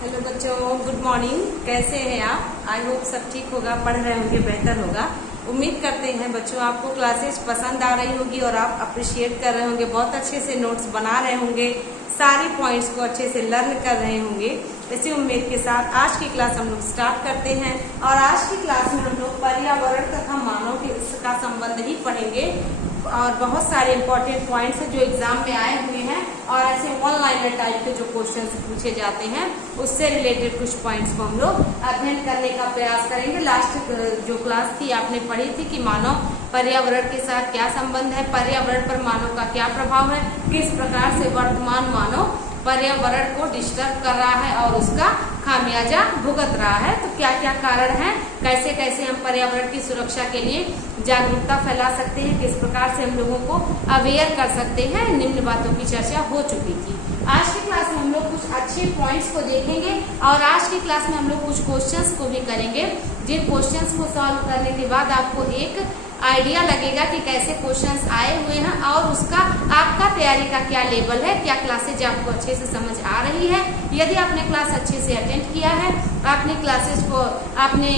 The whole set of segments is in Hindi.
हेलो बच्चों, गुड मॉर्निंग। कैसे हैं आप? आई होप सब ठीक होगा, पढ़ रहे होंगे, बेहतर होगा। उम्मीद करते हैं बच्चों आपको क्लासेस पसंद आ रही होगी और आप अप्रिशिएट कर रहे होंगे, बहुत अच्छे से नोट्स बना रहे होंगे, सारी पॉइंट्स को अच्छे से लर्न कर रहे होंगे। इसी उम्मीद के साथ आज की क्लास हम लोग स्टार्ट करते हैं। और आज की क्लास में हम लोग पर्यावरण तथा मानव के इसका संबंध ही पढ़ेंगे और बहुत सारे इंपॉर्टेंट पॉइंट्स हैं जो एग्जाम में आए हुए हैं और ऐसे ऑनलाइन टाइप के जो क्वेश्चंस पूछे जाते हैं उससे रिलेटेड कुछ पॉइंट्स को हम लोग अध्ययन करने का प्रयास करेंगे। लास्ट जो क्लास थी आपने पढ़ी थी कि मानव पर्यावरण के साथ क्या संबंध है, पर्यावरण पर मानव का क्या प्रभाव है, किस प्रकार से वर्तमान मानव पर्यावरण को डिस्टर्ब कर रहा है और उसका खामियाजा भुगत रहा है। तो क्या क्या कारण है, कैसे कैसे हम पर्यावरण की सुरक्षा के लिए जागरूकता फैला सकते हैं, किस प्रकार से हम लोगों को अवेयर कर सकते हैं, निम्न बातों की चर्चा हो चुकी थी। आज की क्लास में हम लोग कुछ अच्छे पॉइंट्स को देखेंगे और आज की क्लास में हम लोग कुछ क्वेश्चंस को भी करेंगे, जिन क्वेश्चंस को सॉल्व करने के बाद आपको एक आइडिया लगेगा कि कैसे क्वेश्चंस आए हुए हैं और उसका आपका तैयारी का क्या लेवल है, क्या क्लासेज आपको अच्छे से समझ आ रही है। यदि आपने क्लास अच्छे से अटेंड किया है, आपने क्लासेज को आपने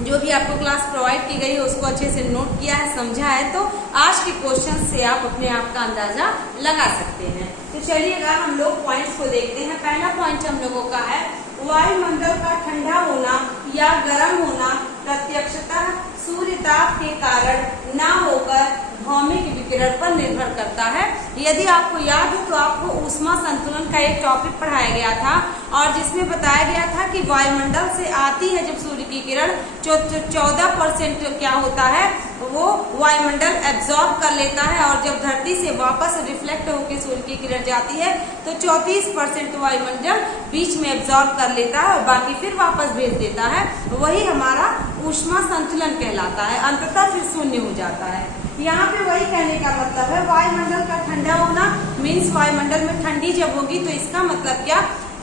जो भी आपको क्लास प्रोवाइड की गई है उसको अच्छे से नोट किया है, समझा है, तो आज के क्वेश्चन से आप अपने आप का अंदाजा लगा सकते हैं। तो चलिए अगर हम लोग पॉइंट्स को देखते हैं। पहला पॉइंट हम लोगों का है वायुमंडल का ठंडा होना या गर्म होना प्रत्यक्षतः सूर्य ताप के कारण न होकर भौमिक विकिरण पर निर्भर करता है। यदि आपको याद हो तो आपको ऊष्मा संतुलन का एक टॉपिक पढ़ाया गया था और जिसमें बताया गया था कि वायुमंडल से आती है जब सूर्य की किरण 14% क्या होता है, वो वायुमंडल एब्जॉर्ब कर लेता है और जब धरती से वापस रिफ्लेक्ट होकर सूर्य की किरण जाती है तो 34% वायुमंडल बीच में एब्जॉर्ब कर लेता है और बाकी फिर वापस भेज देता है। वही हमारा ऊष्मा संतुलन कहलाता है, अंततः फिर शून्य हो जाता है। यहाँ पे वही कहने का मतलब है वायुमंडल का ठंडा होना मीन्स वायुमंडल में ठंडी जब होगी तो इसका मतलब क्या,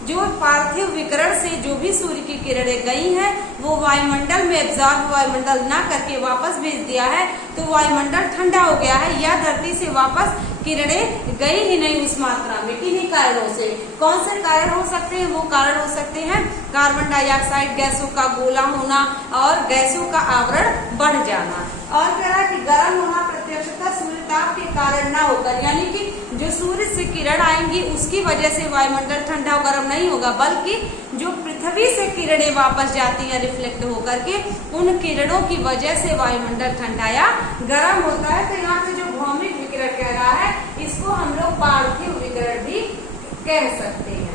जो पार्थिव विकिरण से जो भी सूर्य की किरणें गई हैं वो वायुमंडल में एब्जॉर्ब वायुमंडल ना करके वापस भेज दिया है तो वायुमंडल ठंडा हो गया है या धरती से वापस किरणें गई ही नहीं उस मात्रा में। किन्हीं कारणों से, कौन से कारण हो सकते हैं? वो कारण हो सकते हैं कार्बन डाइऑक्साइड गैसों का गोला होना और गैसों का आवरण बढ़ जाना। और कह रहा है कि गर्म होना प्रत्यक्षतः सूर्य ताप के कारण ना होकर, यानी कि जो सूर्य से किरण आएंगी उसकी वजह से वायुमंडल ठंडा और गर्म नहीं होगा, बल्कि जो पृथ्वी से किरणें वापस जाती है रिफ्लेक्ट होकर के उन किरणों की वजह से वायुमंडल ठंडा या गर्म होता है। तो यहाँ पे जो भौमिक विकिरण कह रहा है इसको हम लोग पार्थिव विकिरण भी कह सकते हैं।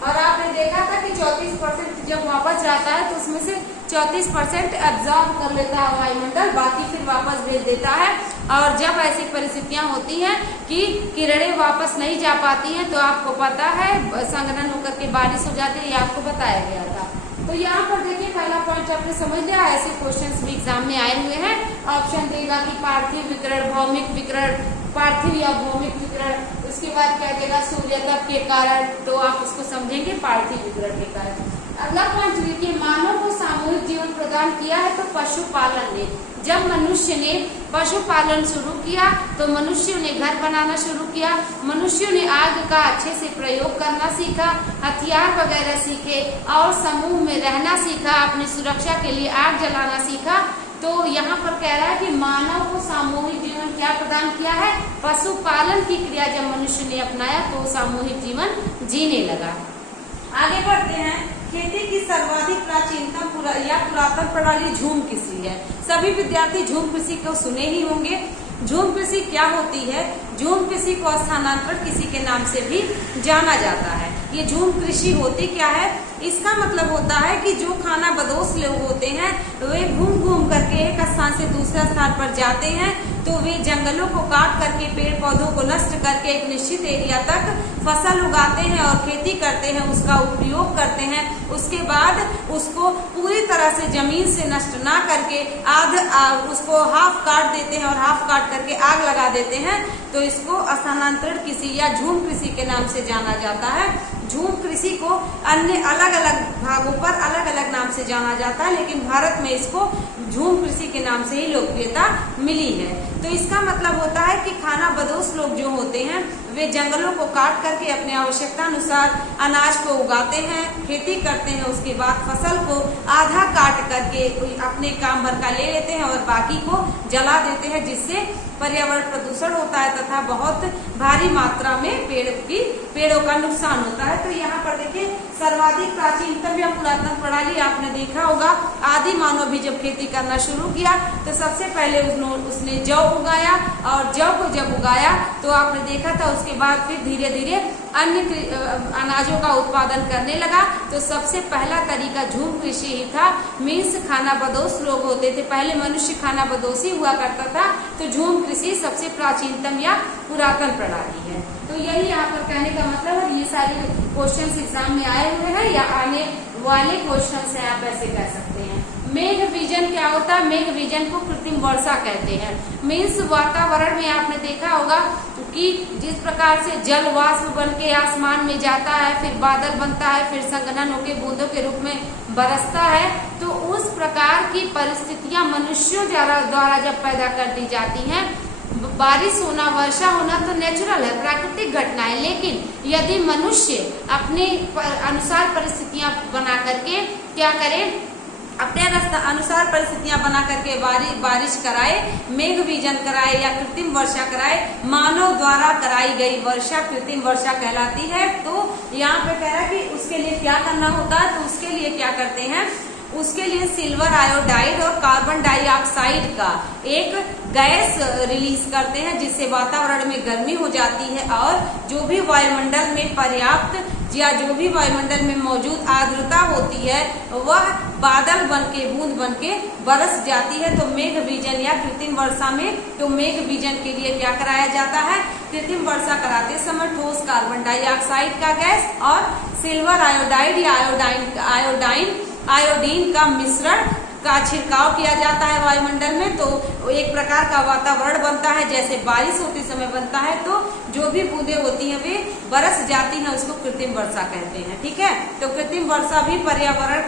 और आपने देखा था कि 34% जब वापस जाता है तो उसमें से 34% एब्जॉर्ब कर लेता है वायुमंडल, बाकी फिर वापस भेज देता है। और जब ऐसी परिस्थितियां होती हैं कि किरणें वापस नहीं जा पाती हैं तो आपको पता है संघनन होकर के बारिश हो जाती है, ये आपको बताया गया था। तो यहाँ पर देखिए पहला पॉइंट आपने समझ लिया। ऐसे क्वेश्चंस भी एग्जाम में आए हुए हैं। ऑप्शन देगा कि पार्थिव विकिरण, भौमिक विकिरण, पार्थिव या भौमिक विकिरण, उसके बाद क्या देगा सूर्यताप के कारण, तो आप उसको समझेंगे पार्थिव विकिरण के कारण। अगला पॉइंट देखिए, मानव को सामूहिक जीवन प्रदान किया है तो पशुपालन ने। जब मनुष्य ने पशुपालन शुरू किया तो मनुष्यों ने घर बनाना शुरू किया, मनुष्यों ने आग का अच्छे से प्रयोग करना सीखा, हथियार वगैरह सीखे और समूह में रहना सीखा, अपनी सुरक्षा के लिए आग जलाना सीखा। तो यहाँ पर कह रहा है कि मानव को सामूहिक जीवन क्या प्रदान किया है, पशुपालन की क्रिया जब मनुष्य ने अपनाया तो सामूहिक जीवन जीने लगा। आगे बढ़ते हैं। खेती की सर्वाधिक प्राचीनतम पुरातन प्रणाली झूम कृषि है। सभी विद्यार्थी झूम कृषि को सुने ही होंगे। झूम कृषि क्या होती है? झूम कृषि को स्थानांतरण कृषि के नाम से भी जाना जाता है। ये झूम कृषि होती क्या है? इसका मतलब होता है कि जो खाना बदोश लोग होते हैं वे घूम घूम करके एक स्थान से दूसरे स्थान पर जाते हैं, तो वे जंगलों को काट करके पेड़ पौधों को नष्ट करके एक निश्चित एरिया तक फसल उगाते हैं और खेती करते हैं, उसका उपयोग करते हैं। उसके बाद उसको पूरी तरह से जमीन से नष्ट ना करके उसको हाफ काट देते हैं और हाफ काट करके आग लगा देते हैं, तो इसको स्थानांतरण कृषि या झूम कृषि के नाम से जाना जाता है। झूम कृषि को अन्य अलग अलग भागों पर अलग अलग नाम से जाना जाता है, लेकिन भारत में इसको झूम कृषि के नाम से ही लोकप्रियता मिली है। तो इसका मतलब होता है कि खाना बदोश लोग जो होते हैं वे जंगलों को काट करके अपने आवश्यकता अनुसार अनाज को उगाते हैं, खेती करते हैं, उसके बाद फसल को आधा काट करके अपने काम भर का ले लेते हैं और बाकी को जला देते हैं, जिससे पर्यावरण प्रदूषण होता है तथा बहुत भारी मात्रा में पेड़ों का नुकसान होता है। तो यहाँ पर देखिए सर्वाधिक प्राचीनतम या पुरातन प्रणाली आपने देखा होगा, आदि मानव भी जब खेती करना शुरू किया तो सबसे पहले उसने जौ उगाया और जौ को जब उगाया तो आपने देखा था उसके बाद फिर धीरे धीरे अन्य अनाजों का उत्पादन करने लगा। तो सबसे पहला तरीका झूम कृषि ही था। मीन्स खाना बदोश लोग होते थे, पहले मनुष्य खाना बदोशी हुआ करता था, तो झूम कृषि सबसे प्राचीनतम या पुरातन प्रणाली है। तो यही यहाँ पर कहने का मतलब है। ये सारे क्वेश्चंस एग्जाम में आए हुए हैं या आने वाले क्वेश्चंस हैं, आप ऐसे कह सकते हैं। मेघ विजन क्या होता है? मेघ विजन को कृत्रिम वर्षा कहते हैं। मीन्स वातावरण में आपने देखा होगा कि जिस प्रकार से जल वाष्प बन के आसमान में जाता है, फिर बादल बनता है, फिर संघनन होकर बूंदों के रूप में बरसता है, तो उस प्रकार की परिस्थितियां मनुष्यों द्वारा जब पैदा कर दी जाती हैं, बारिश होना, वर्षा होना तो नेचुरल है, प्राकृतिक घटना है, लेकिन यदि मनुष्य अपने अनुसार परिस्थितियां बना करके क्या करे, अपने अनुसार परिस्थितियां बना करके बारिश कराए, मेघ विजन कराए या कृत्रिम वर्षा कराए, मानव द्वारा कराई गई वर्षा कृत्रिम वर्षा कहलाती है। तो यहाँ पे कह रहा है कि उसके लिए क्या करना होता है, तो उसके लिए क्या करते हैं, उसके लिए सिल्वर आयोडाइड और कार्बन डाइऑक्साइड का एक गैस रिलीज करते हैं, जिससे वातावरण में गर्मी हो जाती है और जो भी वायुमंडल में पर्याप्त या जो भी वायुमंडल में मौजूद आर्द्रता होती है वह बादल बनके बूंद बनके बरस जाती है। तो मेघ विजन या कृत्रिम वर्षा में, तो मेघ विजन के लिए क्या कराया जाता है, कृत्रिम वर्षा कराते समय ठोस कार्बन डाइऑक्साइड का गैस और सिल्वर आयोडाइड या आयोडीन का मिश्रण का छिड़काव किया जाता है वायुमंडल में। तो एक प्रकार का वातावरण बनता है, जैसे बारिश होते समय बनता है, तो जो भी बूंदें होती हैं वे बरस जाती हैं, उसको कृत्रिम वर्षा कहते हैं। ठीक है, तो कृत्रिम वर्षा भी पर्यावरण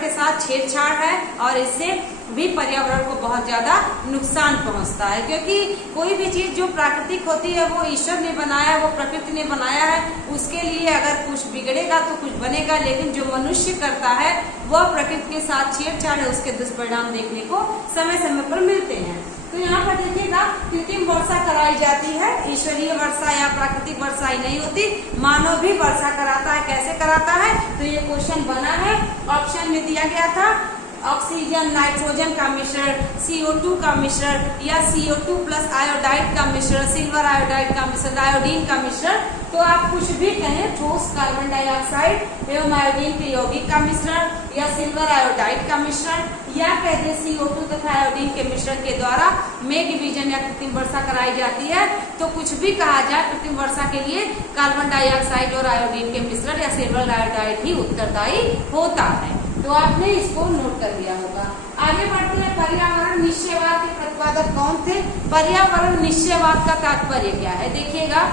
के साथ छेड़छाड़ है और इससे भी पर्यावरण को बहुत ज्यादा नुकसान पहुंचता है, क्योंकि कोई भी चीज जो प्राकृतिक होती है वो ईश्वर ने बनाया है, वो प्रकृति ने बनाया है, उसके लिए अगर कुछ बिगड़ेगा तो कुछ बनेगा, लेकिन जो मनुष्य करता है वह प्रकृति के साथ छेड़छाड़ है, उसके दुष्परिणाम देखने को समय समय पर मिलते हैं। तो यहाँ पर देखिएगा कृत्रिम वर्षा कराई जाती है, ईश्वरीय वर्षा या प्राकृतिक वर्षा ही नहीं होती, मानव भी वर्षा कराता है। कैसे कराता है, तो ये क्वेश्चन बना है, ऑप्शन में दिया गया था ऑक्सीजन नाइट्रोजन का मिश्रण, CO2 का मिश्रण या CO2 प्लस आयोडाइड का मिश्रण, सिल्वर आयोडाइड का मिश्रण, आयोडीन का मिश्रण। तो आप कुछ भी कहें, ठोस कार्बन डाइऑक्साइड एवं आयोडीन के यौगिक का मिश्रण या सिल्वर आयोडाइड का मिश्रण, या कहते हैं CO2 तथा आयोडीन के मिश्रण के द्वारा मेघ विजन या कृत्रिम वर्षा कराई जाती है। तो कुछ भी कहा जाए, कृत्रिम वर्षा के लिए कार्बन डाइऑक्साइड और आयोडीन के मिश्रण या सिल्वर आयोडाइड ही उत्तरदायी होता है। तो आपने इसको नोट कर लिया होगा। आगे बढ़ते हैं, पर्यावरण निश्चयवाद के प्रतिपादक कौन थे? पर्यावरण निश्चयवाद का तात्पर्य क्या है? देखिएगा,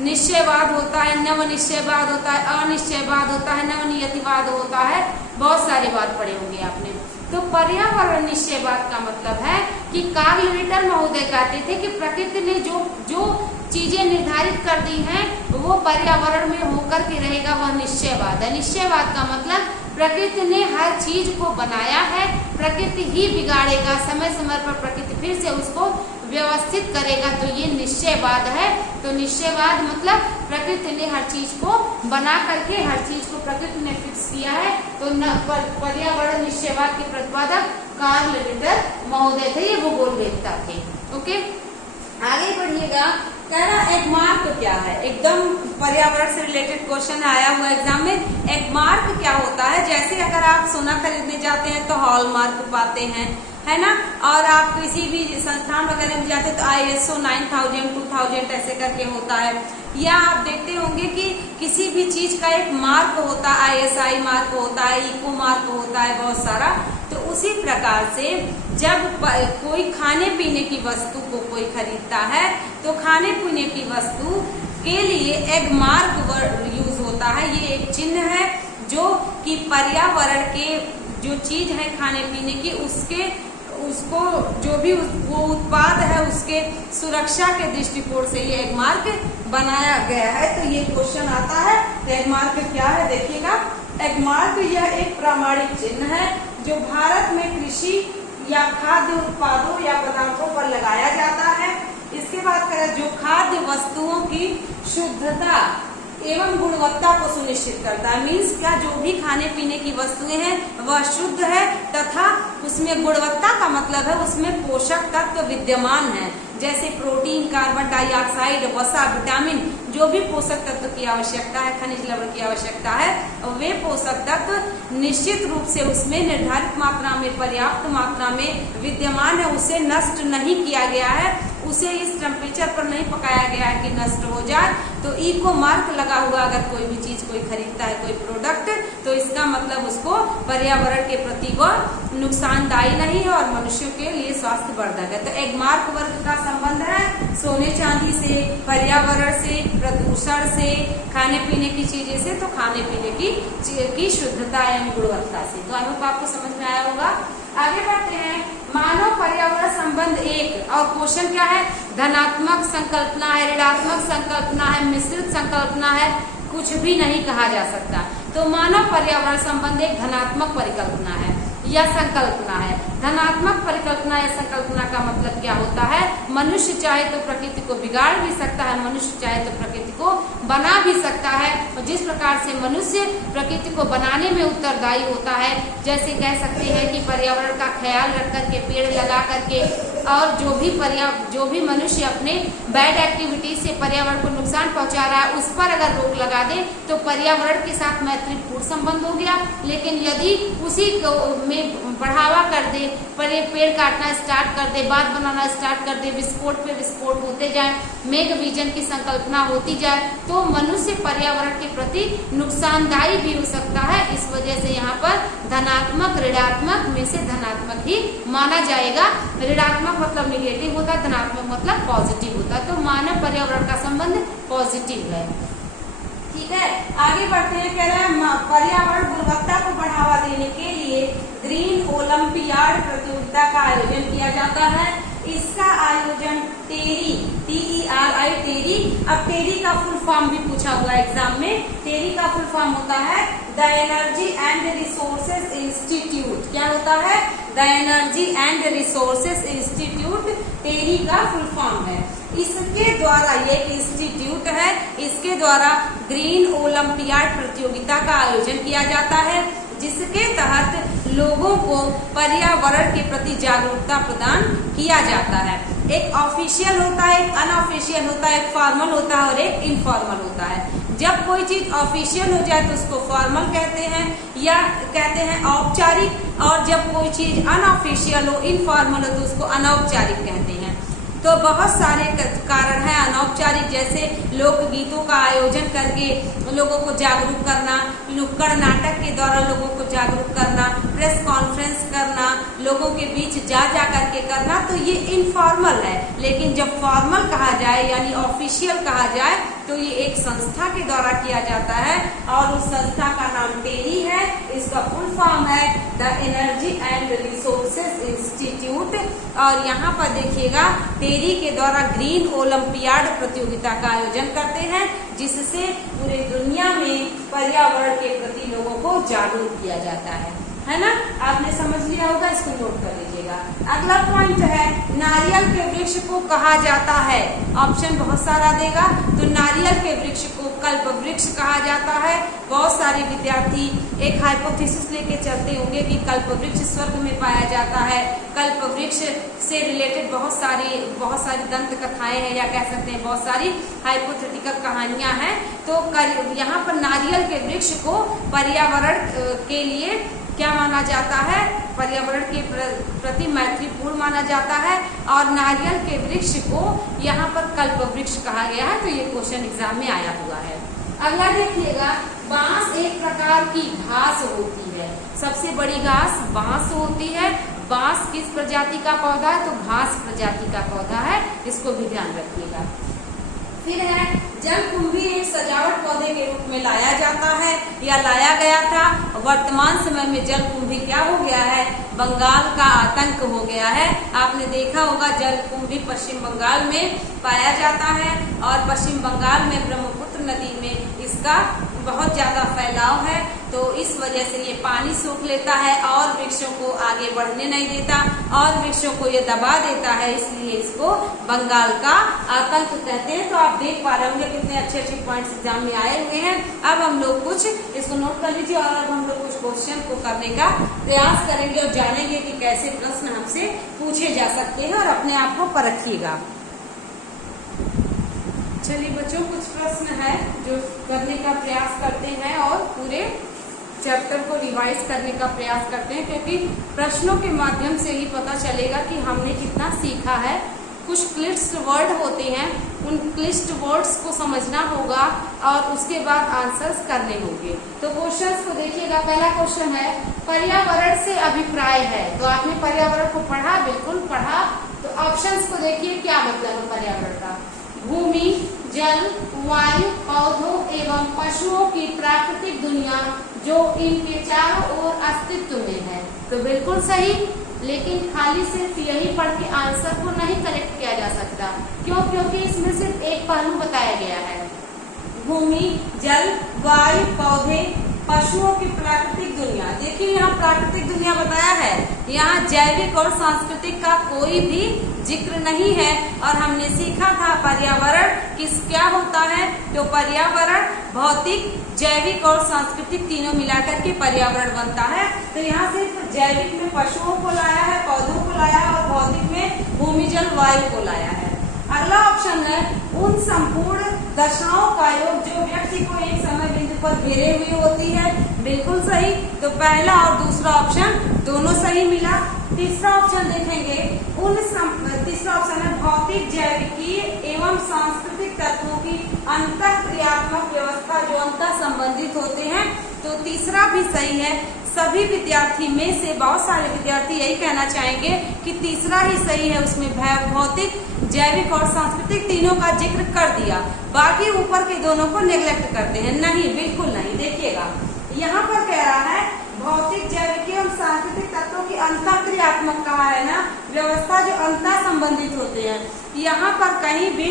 निश्चयवाद होता है, नव निश्चयवाद होता है, अनिश्चयवाद होता है, नवनियतिवाद होता है, बहुत सारे बात पढ़े होंगे आपने। तो पर्यावरण निश्चयवाद का मतलब है कि कार्ल रिटर महोदय कहते थे कि प्रकृति ने जो चीजें निर्धारित कर दी हैं वो पर्यावरण में होकर के रहेगा, वह निश्चयवाद है। निश्चयवाद का मतलब प्रकृति ने हर चीज को बनाया है, प्रकृति ही बिगाड़ेगा, समय समय पर प्रकृति फिर से उसको व्यवस्थित करेगा, तो ये निश्चयवाद है। तो निश्चयवाद मतलब प्रकृति ने हर चीज को बना करके, हर चीज को प्रकृति ने फिक्स किया है। तो पर्यावरण निश्चयवाद के प्रतिपादक कार्ल रिटर महोदय थे, ये भूगोलवेत्ता थे। ओके, आगे बढ़िएगा। कह रहा एगमार्क क्या है? एकदम पर्यावरण से रिलेटेड क्वेश्चन आया हुआ एग्जाम में। एगमार्क क्या होता है? जैसे अगर आप सोना खरीदने जाते हैं तो हॉलमार्क पाते हैं, है ना, और आप किसी भी संस्थान वगैरह में जाते हैं तो ISO 9000 2000 ऐसे करके होता है। या आप देखते होंगे कि किसी भी चीज का एक मार्क होता है, ISI मार्क होता है, इको मार्क होता है, बहुत सारा। तो उसी प्रकार से जब कोई खाने पीने की वस्तु को कोई खरीदता है तो खाने पीने की वस्तु के लिए एग मार्क यूज होता है। ये एक चिन्ह है जो कि पर्यावरण के जो चीज है खाने पीने की उसको जो भी वो उत्पाद है उसके सुरक्षा के दृष्टिकोण से ये एगमार्क बनाया गया है। तो ये क्वेश्चन आता है। तो एगमार्क क्या है देखिएगा। एगमार्क यह एक प्रामाणिक चिन्ह है जो भारत में कृषि या खाद्य उत्पादों या पदार्थों पर लगाया जाता है। इसके बाद करें जो खाद्य वस्तुओं की शुद्धता एवं गुणवत्ता को सुनिश्चित करता है। मीन्स क्या जो भी खाने पीने की वस्तुएं हैं वह शुद्ध है तथा उसमें गुणवत्ता का मतलब है उसमें पोषक तत्व विद्यमान है, जैसे प्रोटीन, कार्बन डाइऑक्साइड, वसा, विटामिन, जो भी पोषक तत्व की आवश्यकता है, खनिज लवण की आवश्यकता है, वे पोषक तत्व निश्चित रूप से उसमें निर्धारित मात्रा में, पर्याप्त मात्रा में विद्यमान है। उसे नष्ट नहीं किया गया है, उसे इस टेम्परेचर पर नहीं पकाया गया है कि नष्ट हो जाए। तो इको मार्क लगा हुआ अगर कोई भी चीज कोई खरीदता है, कोई प्रोडक्ट, तो इसका मतलब उसको पर्यावरण के प्रति वो नुकसानदायी नहीं है और मनुष्यों के लिए स्वास्थ्यवर्धक है। तो एगमार्क वर्ग का संबंध है सोने चांदी से, पर्यावरण से, प्रदूषण से, खाने पीने की चीजें से, तो खाने पीने की शुद्धता एवं गुणवत्ता से। तो आई होप आपको समझ में आया होगा। आगे बढ़ते हैं। मानव पर्यावरण संबंध 1 और क्वेश्चन क्या है? धनात्मक संकल्पना है, ऋणात्मक संकल्पना है, मिश्रित संकल्पना है, कुछ भी नहीं कहा जा सकता। तो मानव पर्यावरण संबंध एक धनात्मक परिकल्पना है या संकल्पना है। धनात्मक परिकल्पना या संकल्पना का मतलब क्या होता है? मनुष्य चाहे तो प्रकृति को बिगाड़ भी सकता है, मनुष्य चाहे तो प्रकृति को बना भी सकता है। और जिस प्रकार से मनुष्य प्रकृति को बनाने में उत्तरदायी होता है, जैसे कह सकते हैं कि पर्यावरण का ख्याल रख करके, पेड़ लगा करके, और जो भी मनुष्य अपने बैड एक्टिविटी से पर्यावरण को नुकसान पहुंचा रहा है उस पर अगर रोक लगा दे तो पर्यावरण के साथ मैत्रीपूर्ण संबंध हो गया। लेकिन यदि उसी में बढ़ावा कर दे, पेड़ काटना स्टार्ट कर दे, बांध बनाना स्टार्ट कर दे, विस्फोट पे विस्फोट होते जाए, मेग विजन की संकल्पना होती जाए, तो मनुष्य पर्यावरण के प्रति नुकसानदायी भी हो सकता है। इस वजह से यहाँ पर धनात्मक, ऋणात्मक में से धनात्मक ही माना जाएगा। ऋणात्मक मतलब निगेटिव होता है, धनात्मक मतलब पॉजिटिव होता है। तो मानव पर्यावरण का संबंध पॉजिटिव है। ठीक है, आगे बढ़ते हैं। कह रहे हैं पर्यावरण गुणवत्ता को बढ़ावा देने के लिए ग्रीन ओलंपियाड प्रतियोगिता का आयोजन किया जाता है। इसका आयोजन टेरी, TERI, टेरी। अब टेरी का फुल फॉर्म भी पूछा हुआ एग्जाम में। टेरी का फुल फॉर्म होता है the energy and resources institute. क्या होता है? The energy and resources institute TERI का फुल फॉर्म है। इसके द्वारा, ये इंस्टीट्यूट है, इसके द्वारा ग्रीन ओलंपियाड प्रतियोगिता का आयोजन किया जाता है, जिसके तहत लोगों को पर्यावरण के प्रति जागरूकता प्रदान किया जाता है। एक ऑफिशियल होता है, एक अनऑफिशियल होता है, एक फॉर्मल होता है और एक इनफॉर्मल होता है। जब कोई चीज ऑफिशियल हो जाए तो उसको फॉर्मल कहते हैं या कहते हैं औपचारिक, और जब कोई चीज अनऑफिशियल हो, इनफॉर्मल हो, तो उसको अनौपचारिक कहते हैं। तो बहुत सारे कारण है अनौपचारिक, जैसे लोकगीतों का आयोजन करके लोगों को जागरूक करना, नुक्कड़ नाटक के द्वारा लोगों को जागरूक करना, प्रेस कॉन्फ्रेंस करना, लोगों के बीच जा करके करना, तो ये इनफॉर्मल है। लेकिन जब फॉर्मल कहा जाए यानी ऑफिशियल कहा जाए तो ये एक संस्था के द्वारा किया जाता है और उस संस्था का नाम टेरी है। इसका फुल फॉर्म है the energy and resources institute. और यहाँ पर देखिएगा टेरी के द्वारा ग्रीन ओलंपियाड प्रतियोगिता का आयोजन करते हैं, जिससे पूरे दुनिया में पर्यावरण के प्रति लोगों को जागरूक किया जाता है ना। आपने समझ लिया होगा, इसको नोट कर लीजिएगा। अगला पॉइंट है नारियल के वृक्ष को कहा जाता है। ऑप्शन बहुत सारा देगा, तो नारियल के वृक्ष को कल्प वृक्ष कहा जाता है। बहुत सारे विद्यार्थी एक हाइपोथेसिस लेके चलते होंगे कि कल्प वृक्ष स्वर्ग में पाया जाता है। कल्प वृक्ष से रिलेटेड बहुत सारी दंत कथाएं हैं, या कह सकते हैं बहुत सारी हाइपोथेटिकल कहानियां हैं। तो यहाँ पर नारियल के वृक्ष को पर्यावरण के लिए क्या माना जाता है? पर्यावरण के प्रति मैत्रीपूर्ण माना जाता है, और नारियल के वृक्ष को यहाँ पर कल्प वृक्ष कहा गया है। तो ये क्वेश्चन एग्जाम में आया हुआ है। अगला देखिएगा, बांस एक प्रकार की घास होती है। सबसे बड़ी घास बांस होती है। बांस किस प्रजाति का पौधा है? तो घास प्रजाति का पौधा है, इसको भी ध्यान रखिएगा। फिर है जलकुंभी एक सजावट पौधे के रूप में लाया जाता है या लाया गया था। वर्तमान समय में जलकुंभी क्या हो गया है, बंगाल का आतंक हो गया है। आपने देखा होगा जलकुंभी पश्चिम बंगाल में पाया जाता है और पश्चिम बंगाल में ब्रह्मपुत्र नदी में इसका बहुत ज्यादा फैलाव है। तो इस वजह से ये पानी सोख लेता है और वृक्षों को आगे बढ़ने नहीं देता और वृक्षों को ये दबा देता है, इसलिए इसको बंगाल का आतंक कहते हैं। तो आप देख पा रहे होंगे कितने अच्छे अच्छे पॉइंट्स एग्जाम में आए हुए हैं। अब हम लोग कुछ इसको नोट कर लीजिए और अब हम लोग कुछ क्वेश्चन को करने का प्रयास करेंगे और जानेंगे कि कैसे प्रश्न हमसे पूछे जा सकते हैं और अपने आप को परखिएगा। चलिए बच्चों, कुछ प्रश्न है जो करने का प्रयास करते हैं और पूरे चैप्टर को रिवाइज करने का प्रयास करते हैं, क्योंकि प्रश्नों के माध्यम से ही पता चलेगा कि हमने कितना सीखा है। कुछ क्लिष्ट वर्ड होते हैं, उन क्लिष्ट वर्ड्स को समझना होगा और उसके बाद आंसर्स करने होंगे। तो क्वेश्चंस को देखिएगा। पहला क्वेश्चन है पर्यावरण से अभिप्राय है। तो आपने पर्यावरण को पढ़ा, बिल्कुल पढ़ा। तो ऑप्शंस को देखिए क्या मतलब है पर्यावरण का। भूमि, जल, वायु, पौधों एवं पशुओं की प्राकृतिक दुनिया जो इनके चारों ओर अस्तित्व में है। तो बिल्कुल सही, लेकिन खाली सिर्फ यही पढ़ के आंसर को नहीं करेक्ट किया जा सकता। क्यों? क्योंकि इसमें सिर्फ एक पहलू बताया गया है। भूमि, जल, वायु, पौधे, पशुओं की प्राकृतिक दुनिया। देखिए यहाँ प्राकृतिक दुनिया बताया है, यहाँ जैविक और सांस्कृतिक का कोई भी जिक्र नहीं है। और हमने सीखा था पर्यावरण क्या होता है। तो पर्यावरण भौतिक, जैविक और सांस्कृतिक तीनों मिलाकर के पर्यावरण बनता है। तो यहाँ सिर्फ जैविक में पशुओं को लाया है, पौधों को लाया है और भौतिक में भूमि, जल, वायु को लाया है। अगला ऑप्शन है उन संपूर्ण दशाओं का योग जो व्यक्ति को एक समय बिंदु पर घेरे हुए होती है। बिल्कुल सही। तो पहला और दूसरा ऑप्शन दोनों सही मिला। तीसरा ऑप्शन देखेंगे तीसरा ऑप्शन है भौतिक, जैविकीय एवं सांस्कृतिक तत्वों की अंतःक्रियात्मक व्यवस्था जो अंतर संबंधित होते हैं। तो तीसरा भी सही है। सभी विद्यार्थी में से बहुत सारे विद्यार्थी यही कहना चाहेंगे कि तीसरा ही सही है, उसमें भौतिक, जैविक और सांस्कृतिक तीनों का जिक्र कर दिया, बाकी ऊपर के दोनों को नेग्लेक्ट करते हैं। नहीं, बिल्कुल नहीं। देखिएगा यहाँ पर कह रहा है भौतिक, जैविक एवं सांस्कृतिक तत्वों की अंतःक्रियात्मक कहा है ना, व्यवस्था जो अंतर संबंधित होते हैं। यहाँ पर कहीं भी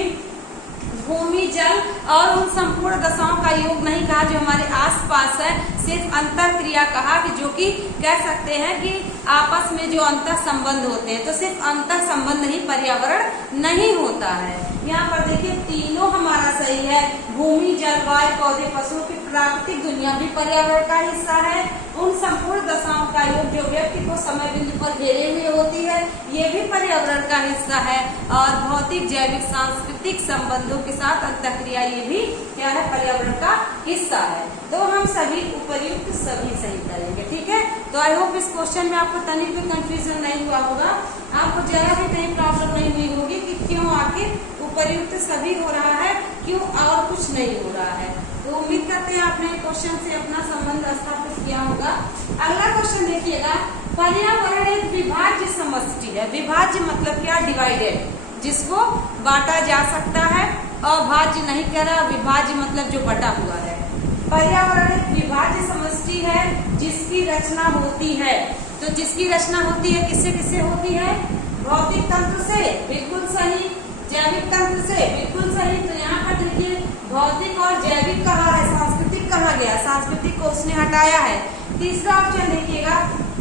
भूमि, जल और उन संपूर्ण दशाओं का योग नहीं कहा जो हमारे आसपास है, सिर्फ अंतःक्रिया कहा कि जो कि कह सकते हैं कि आपस में जो अंतर संबंध होते हैं। तो सिर्फ अंतर संबंध ही पर्यावरण नहीं होता है। यहाँ पर देखिए तीनों हमारा सही है। भूमि, जल, वायु, पौधे, पशुओं की प्राकृतिक दुनिया भी पर्यावरण का हिस्सा है। उन संपूर्ण दशाओं का योग जो व्यक्ति को समय बिंदु पर घेरे हुए होती है, ये भी पर्यावरण का हिस्सा है। और भौतिक, जैविक, सांस्कृतिक संबंधों के साथ अंतःक्रिया ये भी क्या है, पर्यावरण का हिस्सा है। तो हम सभी उपर्युक्त सभी सही करेंगे। ठीक है। तो आई होप इस क्वेश्चन में आपको तनिक भी कंफ्यूजन नहीं हुआ होगा, आपको जरा भी कहीं प्रॉब्लम नहीं हुई होगी कि क्यों आखिर उपर्युक्त सभी हो रहा है, क्यों और कुछ नहीं हो रहा है। तो उम्मीद करते हैं आपने क्वेश्चन से अपना संबंध स्थापित किया होगा। अगला क्वेश्चन देखिएगा। पर्यावरण एक विभाज्य समष्टि है। विभाज्य मतलब क्या, डिवाइडेड, जिसको बांटा जा सकता है। अभाज्य नहीं कह रहा, विभाज्य मतलब जो बटा हुआ है। पर्यावरण एक विभाज्य समष्टि है जिसकी रचना होती है। तो जिसकी रचना होती है किससे किससे होती है, भौतिक तंत्र से, बिल्कुल सही। जैविक तंत्र से, बिल्कुल सही। तो यहाँ पर देखिए भौतिक और जैविक कहा है, सांस्कृतिक कहा गया, सांस्कृतिक को उसने हटाया है। तीसरा ऑप्शन देखिएगा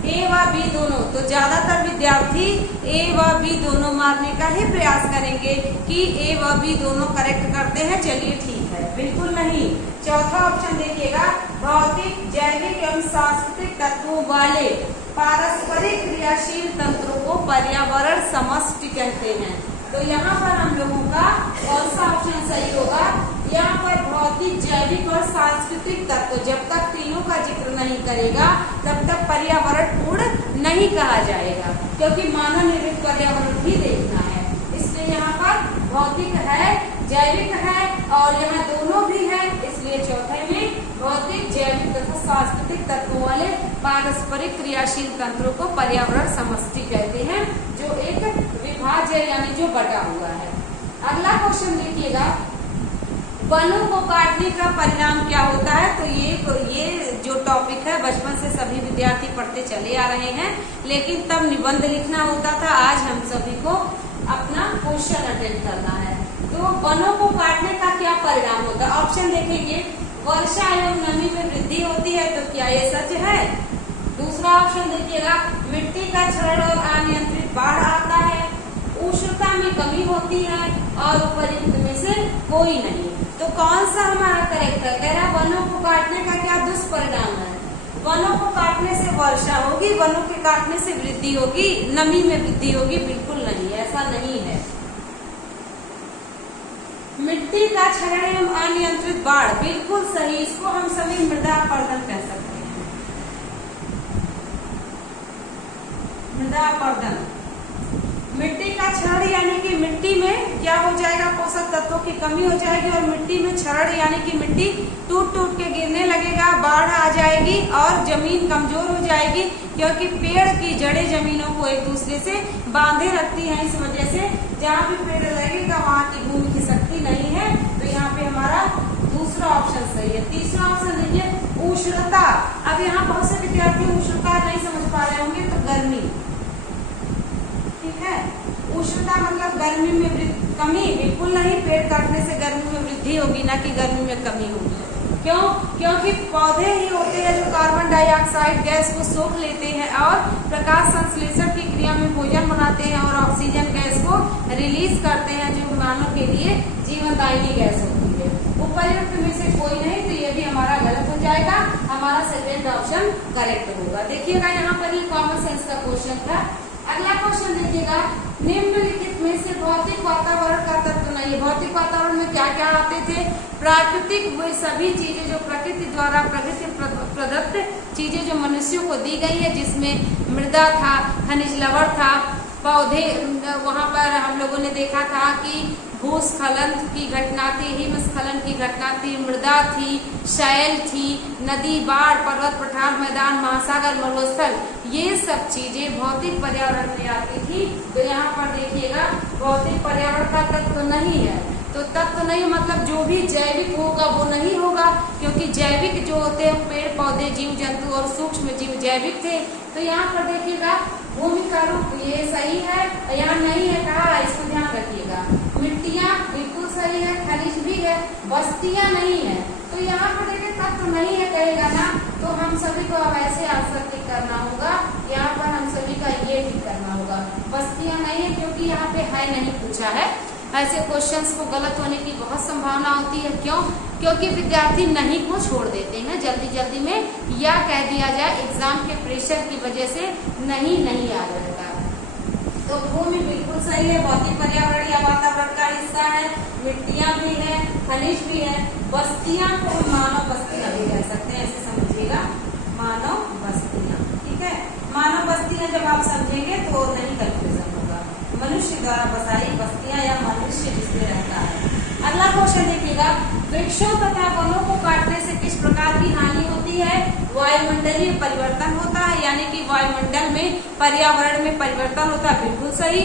ए व बी दोनों। तो ज्यादातर विद्यार्थी ए व बी दोनों मारने का ही प्रयास करेंगे कि ए व बी दोनों करेक्ट करते हैं। चलिए ठीक है, बिल्कुल नहीं। चौथा ऑप्शन देखिएगा भौतिक, जैविक एवं सांस्कृतिक तत्वों वाले पारस्परिक क्रियाशील तंत्रों को पर्यावरण समष्टि कहते हैं। तो यहाँ पर हम लोगों का कौन सा ऑप्शन सही होगा, यहाँ पर भौतिक, जैविक और सांस्कृतिक तत्व जब तक तीनों का जिक्र नहीं करेगा तब तक पर्यावरण पूर्ण नहीं कहा जाएगा, क्योंकि मानव निर्मित पर्यावरण भी देखना है। इसलिए यहाँ पर भौतिक है, जैविक है और यहाँ दोनों भी है, इसलिए चौथे में भौतिक, जैविक तथा सांस्कृतिक तत्वों वाले पारस्परिक क्रियाशील तंत्रों को पर्यावरण समष्टि कहते हैं, जो एक विभाज्य यानी जो बटा हुआ है। अगला क्वेश्चन देखिएगा। वनों को काटने का परिणाम क्या होता है। तो ये जो टॉपिक है बचपन से सभी विद्यार्थी पढ़ते चले आ रहे हैं, लेकिन तब निबंध लिखना होता था। आज हम सभी को अपना क्वेश्चन अटेंड करना है। तो वनों को काटने का क्या परिणाम होता है। ऑप्शन देखेंगे, वर्षा एवं नमी में वृद्धि होती है, तो क्या ये सच है। दूसरा ऑप्शन देखिएगा, मिट्टी का क्षरण और अनियंत्रित बाढ़ आता है, उष्णता में कमी होती है, और उपयुक्त में से कोई नहीं। तो कौन सा हमारा करेक्ट है। कह रहा वनों को काटने का क्या दुष्परिणाम है। वनों को काटने से वर्षा होगी, वनों के काटने से वृद्धि होगी, नमी में वृद्धि होगी, बिल्कुल नहीं, ऐसा नहीं है। मिट्टी का क्षरण एवं अनियंत्रित बाढ़, बिल्कुल सही। इसको हम सभी मृदा अपरदन कह सकते हैं। मृदा अपरदन, मिट्टी का क्षरण यानी कि मिट्टी में क्या हो जाएगा, पोषक तत्वों की कमी हो जाएगी, और मिट्टी में क्षरण यानी कि मिट्टी टूट टूट के गिरने लगेगा, बाढ़ आ जाएगी और जमीन कमजोर हो जाएगी, क्योंकि पेड़ की जड़ें जमीनों को एक दूसरे से बांधे रखती हैं। इस वजह से जहाँ भी पेड़ लगेगा वहाँ की भूमि खिसकती नहीं है। तो यहाँ पे हमारा दूसरा ऑप्शन सही है। तीसरा ऑप्शन देखिए, उष्णता। अब यहाँ बहुत से विद्यार्थी उष्णता नहीं समझ पा रहे होंगे, तो गर्मी, ठीक है। उष्णता मतलब गर्मी में कमी, बिल्कुल नहीं। पेड़ काटने से गर्मी में वृद्धि होगी, ना कि गर्मी में कमी होगी। क्यों? क्योंकि पौधे ही होते हैं जो कार्बन डाइऑक्साइड गैस को सोख लेते हैं और प्रकाश संश्लेषण की क्रिया में भोजन बनाते हैं और ऑक्सीजन गैस को रिलीज करते हैं, जो मानव के लिए जीवनदायिनी गैस होती है। उपयुक्त में से कोई नहीं, तो ये भी हमारा गलत हो जाएगा। हमारा सेकेंड ऑप्शन करेक्ट होगा। देखिएगा यहाँ पर ये कॉमन सेंस का क्वेश्चन था। अगला क्वेश्चन देखिएगा, निम्नलिखित में से भौतिक वातावरण का तत्व नहीं है। भौतिक वातावरण में क्या क्या आते थे, प्राकृतिक वे सभी चीजें जो प्रकृति द्वारा प्रकृति प्रदत्त चीजें जो मनुष्यों को दी गई है, जिसमें मृदा था, खनिज लवण था, पौधे, वहां पर हम लोगों ने देखा था कि भूस्खलन की घटना थी, हिमस्खलन की घटना थी, मृदा थी, शैल थी, नदी, बाढ़, पर्वत, पठार, मैदान, महासागर, मरुस्थल, ये सब चीजें भौतिक पर्यावरण में आती थी। तो यहाँ पर देखिएगा भौतिक पर्यावरण का तत्व नहीं है। तो तत्व नहीं मतलब जो भी जैविक होगा वो नहीं होगा, क्योंकि जैविक जो होते हैं पेड़ पौधे, जीव जंतु और सूक्ष्म जीव जैविक थे। तो यहाँ पर देखिएगा भूमि का रूप ये सही है, यहाँ नहीं है कहा, इसको ध्यान रखिएगा। मिट्टियाँ बिल्कुल सही है, खनिज भी है, बस्तियां नहीं है। तो यहाँ पर देखिए तत्व नहीं है कहेगा ना, तो हम सभी को अब ऐसे आंसर टिक करना होगा। यहाँ पर हम सभी का ये टिक करना होगा, बस्तियां नहीं है, क्योंकि यहाँ पे है नहीं पूछा है। ऐसे क्वेश्चंस को गलत होने की बहुत संभावना होती है। क्यों? क्योंकि विद्यार्थी नहीं को छोड़ देते हैं जल्दी जल्दी में, या कह दिया जाए एग्जाम के प्रेशर की वजह से नहीं याद रहता। तो भूमि बिल्कुल सही है, भौतिक पर्यावरण या वातावरण का हिस्सा है, मिट्टियां भी है, खनिज भी है। बस्तियां को हम मानव बस्तियां भी कह सकते हैं, ऐसे समझिएगा, मानव बस्तियां, ठीक है। मानव बस्तियां जब आप समझेंगे तो नहीं कंफ्यूजन होगा। मनुष्य द्वारा बसाई बस्तियां या मनुष्य जिसमें रहता है। अगला क्वेश्चन देखिएगा, वृक्षों तथा वनों को काटने से किस प्रकार की हानि होती है। वायुमंडलीय परिवर्तन होता है, यानी कि वायुमंडल में पर्यावरण में परिवर्तन होता है, बिल्कुल सही।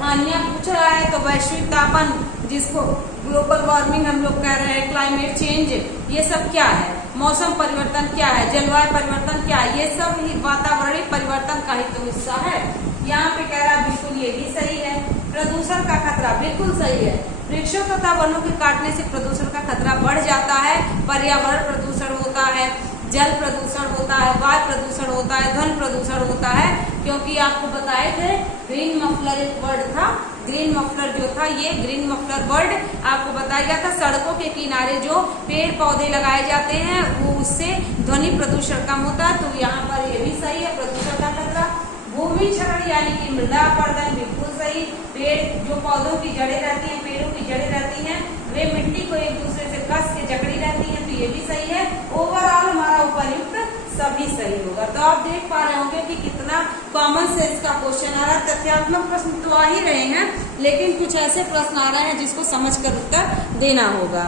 हानियां पूछ रहा है तो वैश्विक तापन, जिसको ग्लोबल वार्मिंग हम लोग कह रहे हैं, क्लाइमेट चेंज, ये सब क्या है। मौसम परिवर्तन क्या है, जलवायु परिवर्तन क्या है, ये सब ही वातावरणीय परिवर्तन का ही तो हिस्सा है। यहाँ पे कह रहा है बिल्कुल ये भी सही है। प्रदूषण का खतरा बिल्कुल सही है। वृक्षों तथा वनों के काटने से प्रदूषण का खतरा बढ़ जाता है। पर्यावरण प्रदूषण होता है, जल प्रदूषण होता है, वायु प्रदूषण होता है, ध्वनि प्रदूषण होता है। क्योंकि आपको बताए थे ग्रीन मफलर एक वर्ड था, ग्रीन मफलर जो था, ये ग्रीन मफलर वर्ड आपको बताया गया था। सड़कों के किनारे जो पेड़ पौधे लगाए जाते हैं वो उससे ध्वनि प्रदूषण कम होता है। तो यहाँ पर ये भी सही है, प्रदूषण का खतरा। भूमि क्षरण यानी कि मृदा अपरदन बिल्कुल सही। पेड़ जो पौधों की जड़ें रहती हैं, पेड़ों की जड़ें रहती हैं, वे मिट्टी को एक दूसरे से कस के जकड़ी रहती हैं, तो ये भी सही है। ओवरऑल हमारा उपयुक्त सभी सही होगा। तो आप देख पा रहे होंगे कि कितना कॉमन सेंस का क्वेश्चन आ रहा है। तथ्यात्मक प्रश्न तो आ ही रहे हैं, लेकिन कुछ ऐसे प्रश्न आ रहे हैं जिसको समझकर उत्तर देना होगा।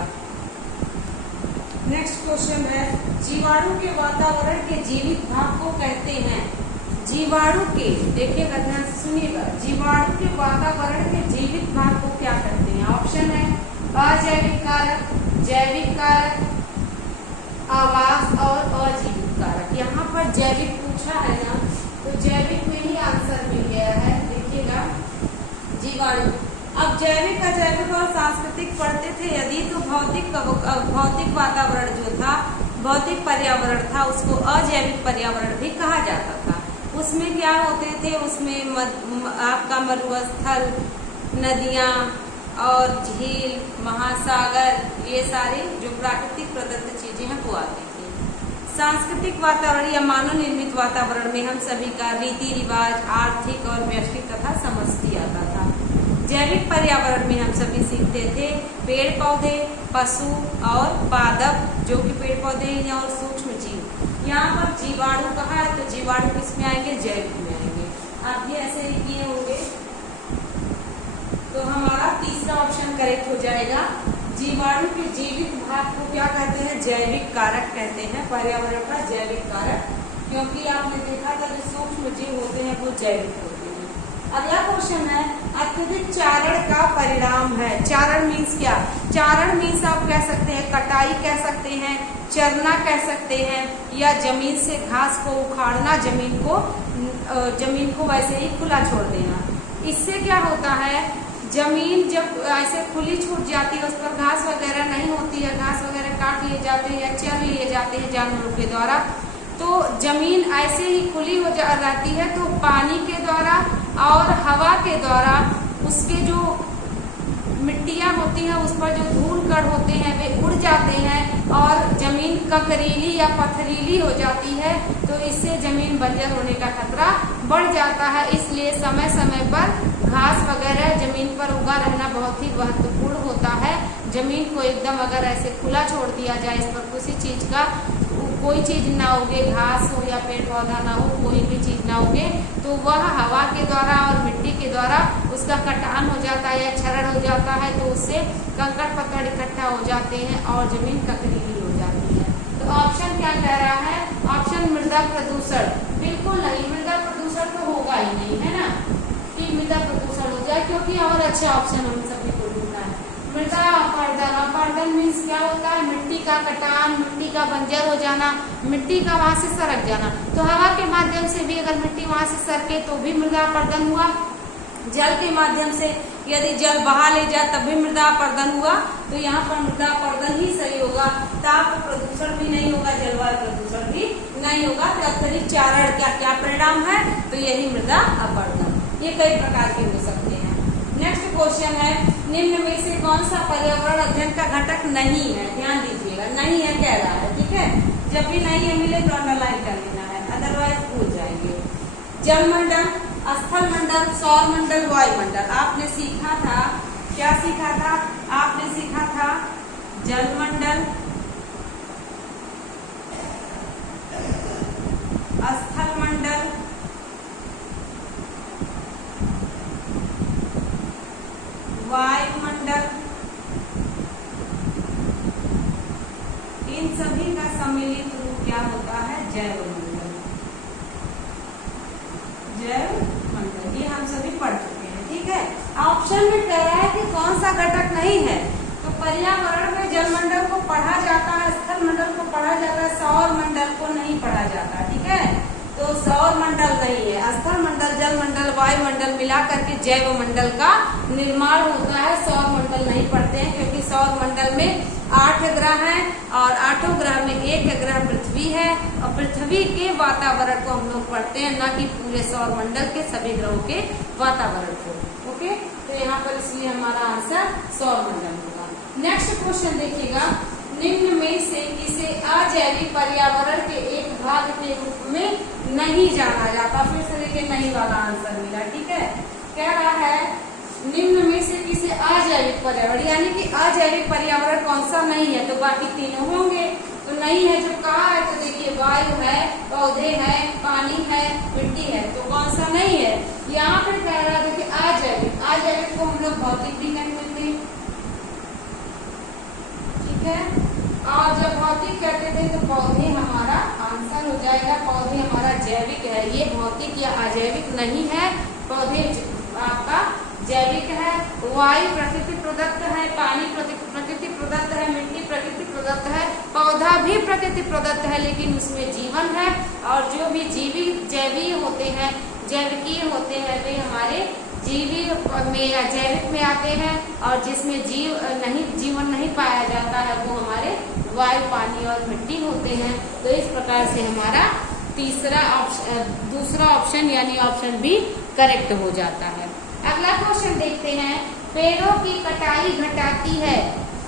नेक्स्ट क्वेश्चन है, जीवाणु के वातावरण के जीवित भाग को कहते हैं। जीवाणु के, देखिएगा ध्यान से सुनिएगा, जीवाणु के वातावरण के जीवित भाग को क्या कहते हैं। ऑप्शन है अजैविक कारक, जैविक कारक, आवास और अजैविक कारक। यहाँ पर जैविक पूछा है ना, तो जैविक में ही आंसर मिल गया है। देखिएगा जीवाणु। अब जैविक, अजैविक और सांस्कृतिक पढ़ते थे यदि, तो भौतिक वातावरण जो था, भौतिक पर्यावरण था, उसको अजैविक पर्यावरण भी कहा जाता था। उसमें क्या होते थे, उसमें आपका मरुस्थल, नदियाँ और झील, महासागर, ये सारे जो प्राकृतिक प्रदत्त चीजें हैं वो आती थी। सांस्कृतिक वातावरण या मानव निर्मित वातावरण में हम सभी का रीति रिवाज, आर्थिक और व्यष्टि तथा समष्टि आता था। जैविक पर्यावरण में हम सभी सीखते थे पेड़ पौधे, पशु और पादप, जो कि पेड़ पौधे हैं, और सूक्ष्म जीव। यहाँ पर जीवाणु कहा है, तो जीवाणु किसमें आएंगे, जैविक में आएंगे। आप भी ऐसे ही किए होंगे, तो हमारा तीसरा ऑप्शन करेक्ट हो जाएगा। जीवाणु के जैविक भाग को क्या कहते हैं, जैविक कारक कहते हैं, पर्यावरण का जैविक कारक, क्योंकि आपने देखा था जो सूक्ष्म जीव होते हैं वो जैविक होते हैं। अगला क्वेश्चन है, अत्यधिक चारण का परिणाम है। चारण मीन्स क्या, चारण मीन्स आप कह सकते हैं कटाई कह सकते हैं, चरना कह सकते हैं, या जमीन से घास को उखाड़ना, जमीन को वैसे ही खुला छोड़ देना। इससे क्या होता है, जमीन जब ऐसे खुली छूट जाती है, उस पर घास वगैरह नहीं होती है, घास वगैरह काट लिए जाते हैं या चर लिए जाते हैं जानवरों के द्वारा, तो जमीन ऐसे ही खुली हो जाती है, तो पानी के द्वारा और हवा के द्वारा उसके जो मिट्टियां होती हैं, उस पर जो धूल कण होते हैं वे उड़ जाते हैं और जमीन ककरीली या पथरीली हो जाती है, तो इससे जमीन बंजर होने का खतरा बढ़ जाता है। इसलिए समय समय पर घास वगैरह जमीन पर उगा रहना बहुत ही महत्वपूर्ण होता है। जमीन को एकदम अगर ऐसे खुला छोड़ दिया जाए, इस पर किसी चीज का कोई चीज ना उगे, घास हो या पेड़ पौधा ना हो, कोई भी चीज ना उगे, तो वह हवा के द्वारा और मिट्टी के द्वारा उसका कटान हो जाता है या क्षरण हो जाता है, तो उससे कंकड़ पत्थर इकट्ठा हो जाते हैं और जमीन ककरीली हो जाती है। तो ऑप्शन क्या कह रहा है, ऑप्शन मृदा प्रदूषण। बिल्कुल नहीं, मृदा प्रदूषण तो होगा ही नहीं, है ना, कि मृदा प्रदूषण हो जाए, क्योंकि और अच्छा ऑप्शन हम सभी को ढूंढना है। मृदा अपरदन, अपरदन मीन्स क्या होता है, मिट्टी का कटान, मिट्टी का बंजर हो जाना, मिट्टी का वहां से सरक जाना। तो हवा के माध्यम से भी अगर मिट्टी वहां से सरके तो भी मृदा अपरदन हुआ। जल के माध्यम से यदि जल बहा ले जाए तब भी मृदा अपरदन हुआ। तो यहाँ पर मृदा अपरदन ही सही होगा। ताप प्रदूषण भी नहीं होगा, जलवायु प्रदूषण भी नहीं होगा। तो अत्यधिक चारण का क्या परिणाम है, तो यही मृदा अपरदन। ये कई प्रकार के हो सकते हैं। नेक्स्ट क्वेश्चन है, निम्न में से कौन सा पर्यावरण अध्ययन का घटक नहीं है। ध्यान दीजिएगा, नहीं है कह रहा है, ठीक है। जब भी नहीं है मिले तो अंडरलाइन कर लेना है, अदरवाइज भूल जाएंगे। जलमंडल, स्थल मंडल, सौर मंडल, वायुमंडल। आपने सीखा था, क्या सीखा था, आपने सीखा था जलमंडल, स्थल मंडल, वायुमंडल, इन सभी का सम्मिलित रूप क्या होता है, जैवमंडल। जैवमंडल ये हम सभी पढ़ चुके हैं, ठीक है। ऑप्शन में कह रहा है कि कौन सा घटक नहीं है, तो पर्यावरण में जलमंडल को पढ़ा जाता है, स्थल मंडल को पढ़ा जाता है, सौर मंडल को नहीं पढ़ा जाता, ठीक है। तो सौर मंडल नहीं है, स्थल मंडल, जल मंडल, वायुमंडल मिलाकर के जैव मंडल का निर्माण होता है। सौर मंडल नहीं पढ़ते हैं, क्योंकि सौर मंडल में 8 ग्रह हैं और 8 ग्रह में एक ग्रह पृथ्वी है, और पृथ्वी के वातावरण को हम लोग पढ़ते हैं, न कि पूरे सौर मंडल के सभी ग्रहों के वातावरण को। ओके, तो यहाँ पर इसलिए हमारा आंसर सौर मंडल होगा। नेक्स्ट क्वेश्चन देखिएगा, निम्न में से किसे अजैविक पर्यावरण के एक भाग के रूप में नहीं जाना जाता। फिर से देखिए नहीं वाला आंसर मिला, ठीक है। कह रहा है निम्न में से किसे अजैविक पर्यावरण, यानी कि अजैविक पर्यावरण कौन सा नहीं है, तो बाकी तीनों होंगे। तो नहीं है जब कहा है, तो देखिए वायु है, पौधे है, पानी है, मिट्टी है, तो कौन सा नहीं है। यहाँ पे कह रहा है देखिए अजैविक, अजैविक को हम लोग भौतिक भी कहते थे, ठीक है। और जब भौतिक कहते थे तो पौधे हमारा आंसर हो जाएगा, पौधे हमारा जैविक है, ये भौतिक या अजैविक नहीं है, पौधे आपका जैविक है, वायु प्रकृति प्रदत्त है, पानी प्रकृति प्रदत्त है, मिट्टी प्रकृति प्रदत्त है, पौधा भी प्रकृति प्रदत्त है लेकिन उसमें जीवन है। और जो भी जैवीय होते हैं, जैविकीय होते हैं, वे हमारे जैविक में आते हैं। और जिसमें जीवन नहीं पाया जाता है वो हमारे वायु, पानी और मिट्टी होते हैं। तो इस प्रकार से हमारा दूसरा ऑप्शन यानी ऑप्शन बी करेक्ट हो जाता है। अगला क्वेश्चन देखते हैं, पेड़ों की कटाई घटाती है।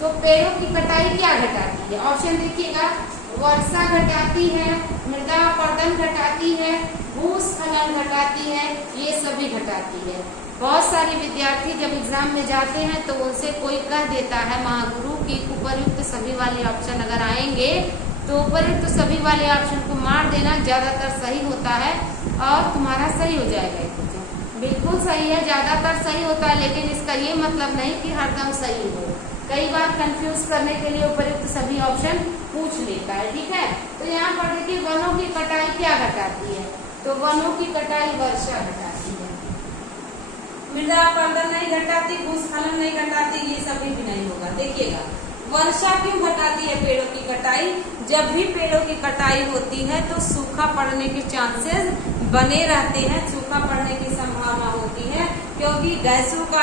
तो पेड़ों की कटाई क्या घटाती है? ऑप्शन देखिएगा, वर्षा घटाती है, मृदा अपरदन घटाती है, भूस्खलन घटाती है, ये सभी घटाती है। बहुत सारे विद्यार्थी जब एग्जाम में जाते हैं तो उनसे कोई कह देता है महागुरु की उपयुक्त सभी वाले ऑप्शन अगर आएंगे तो उपयुक्त सभी वाले ऑप्शन को मार देना ज्यादातर सही होता है और तुम्हारा सही हो जाएगा। बिल्कुल सही है, ज्यादातर सही होता है, लेकिन इसका ये मतलब नहीं कि हरदम सही हो। कई बार कंफ्यूज करने के लिए उपयुक्त सभी ऑप्शन पूछ लेता है। ठीक है, तो यहाँ पर देखिए वनों की कटाई क्या घटाती है? तो वनों की कटाई वर्षा घटाती है, मृदा अपरदन नहीं घटाती, भूस्खलन नहीं घटाती, ये सभी भी नहीं होगा। देखिएगा वर्षा क्यों घटाती है पेड़ों की कटाई? जब भी पेड़ों की कटाई होती है तो सूखा पड़ने के चांसेस बने रहते हैं, सूखा पड़ने की संभावना होती है, क्योंकि गैसों का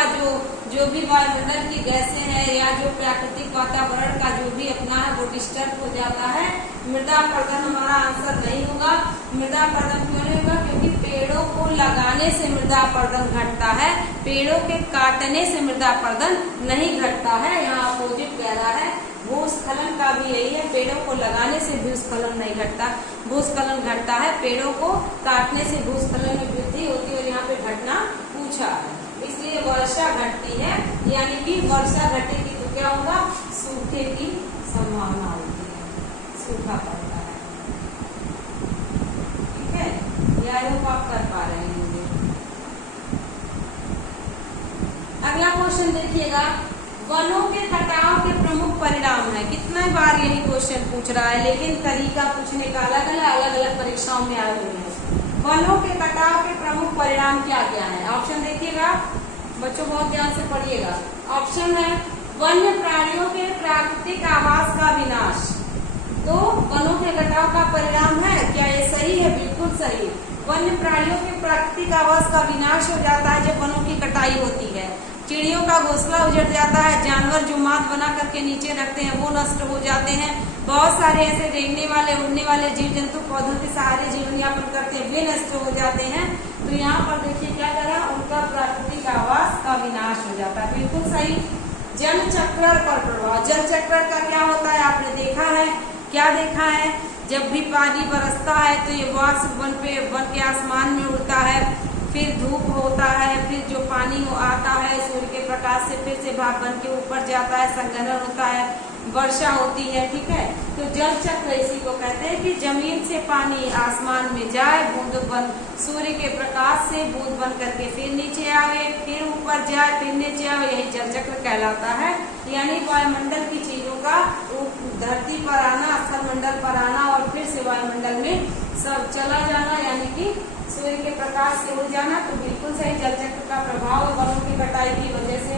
जो भी वायुमंडल की गैसें हैं या जो प्राकृतिक वातावरण का जो भी अपना है वो डिस्टर्ब हो जाता है। मृदा अपरदन हमारा आंसर नहीं होगा। मृदा अपरदन क्यों नहीं होगा? क्योंकि पेड़ों को लगाने से मृदा अपरदन घटता है, पेड़ों के काटने से मृदा अपरदन नहीं घटता है। यहाँ अपोजिट कह रहा है। भूस्खलन का भी यही है, पेड़ों को लगाने से भूस्खलन नहीं घटता, भूस्खलन घटता है, पेड़ों को काटने से भूस्खलन में वृद्धि होती है और यहाँ पे घटना पूछा है, इसलिए वर्षा घटती है। यानी कि वर्षा घटेगी तो क्या होगा? सूखे की संभावना होती है, सूखा पड़ता है। ठीक है, यह आप कर पा रहे हैं। अगला क्वेश्चन देखिएगा, वनों के कटाव के प्रमुख परिणाम है। कितने बार यही क्वेश्चन पूछ रहा है, लेकिन तरीका पूछने का अलग अलग परीक्षाओं में आए हुए हैं। वनों के कटाव के प्रमुख परिणाम क्या क्या है? ऑप्शन देखिएगा बच्चों, बहुत ध्यान से पढ़िएगा। ऑप्शन है वन्य प्राणियों के प्राकृतिक आवास का विनाश। तो वनों के कटाव का परिणाम है क्या? ये सही है, बिल्कुल सही। वन्य प्राणियों के प्राकृतिक आवास का विनाश हो जाता है जब वनों की कटाई होती है। चिड़ियों का घोंसला उजड़ जाता है, जानवर जो माद बना करके नीचे रखते हैं वो नष्ट हो जाते हैं। बहुत सारे ऐसे रेंगने वाले, उड़ने वाले जीव जंतु पौधों के सहारे जीवन यापन करते हैं, वे नष्ट हो जाते हैं। तो यहाँ पर देखिए क्या करा, उनका प्राकृतिक आवास का विनाश हो जाता है, बिल्कुल सही। जल चक्रण पर प्रभाव। जल चक्रण का क्या होता है आपने देखा है? क्या देखा है? जब भी पानी बरसता है तो ये वाष्प वन के आसमान में उड़ता है, फिर धूप होता है, फिर जो पानी आता है सूर्य के प्रकाश से फिर से भाप बन के ऊपर जाता है, संघनन होता है, वर्षा होती है। ठीक है, तो जल चक्र इसी को कहते हैं कि जमीन से पानी आसमान में जाए, बूंद बन सूर्य के प्रकाश से बूंद बन करके फिर नीचे आवे, फिर ऊपर जाए, फिर नीचे आवे, यही जल चक्र कहलाता है। यानी वायुमंडल की चीजों का धरती पर आना, स्थलमंडल पर आना और फिर से वायुमंडल में सब चला जाना, यानी कि सूर्य के प्रकाश से उड़ जाना। तो बिल्कुल सही, जल चक्र का प्रभाव है वनों की कटाई की वजह से।